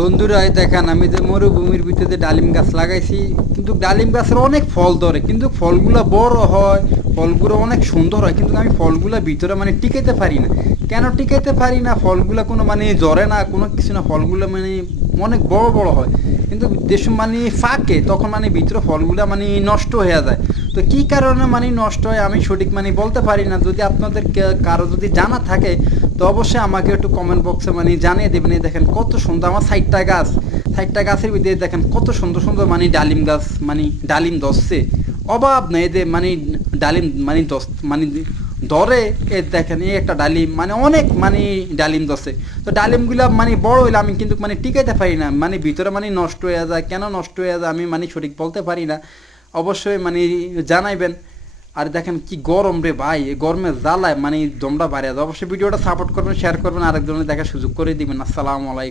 বন্ধুরা এই দেখেন আমি যে মরুভূমির ভিতরে ডালিম গাছ লাগাইছি, কিন্তু ডালিম গাছের অনেক ফল ধরে, কিন্তু ফলগুলো বড় হয়, ফলগুলো অনেক সুন্দর হয়, কিন্তু আমি ফলগুলো ভিতরে মানে টিকাইতে পারি না। কেন টিকাইতে পারি না? ফলগুলো কোনো মানে জ্বরে না, কোনো কিছু না, ফলগুলো মানে অনেক বড় বড় হয়, কিন্তু দেশ মানে ফাঁকে তখন মানে ভিতরে ফলগুলো মানে নষ্ট হয়ে যায়। তো কি কারণে মানে নষ্ট হয় আমি সঠিক মানে বলতে পারি না। যদি আপনাদের কারো যদি জানা থাকে তো অবশ্যই আমাকে একটু কমেন্ট বক্সে মানে জানিয়ে দেবেন। এই দেখেন কত সুন্দর আমার সাইডটা গাছের ভিতরে দেখেন কত সুন্দর সুন্দর মানে ডালিম গাছ, মানে ডালিম ধরছে অভাব নেই। এদের মানে ডালিম মানে মানে ধরে। এ দেখেন এই একটা ডালিম মানে অনেক মানে ডালিম ধরছে। তো ডালিমগুলা মানে বড় হইলে আমি কিন্তু মানে টিকাইতে পারি না, মানে ভিতরে মানে নষ্ট হয়ে যায়। কেন নষ্ট হয়ে যায় আমি মানে সঠিক বলতে পারি না, অবশ্যই মানে জানাইবেন। আর দেখেন কি গরম রে ভাই, এই গরমে জ্বালায় মানে দমটা বাড়িয়ে যায়। অবশ্যই ভিডিওটা সাপোর্ট করবেন, শেয়ার করবেন, আরেকজনের দেখার সুযোগ করে দিবেন। আসসালামু আলাইকুম।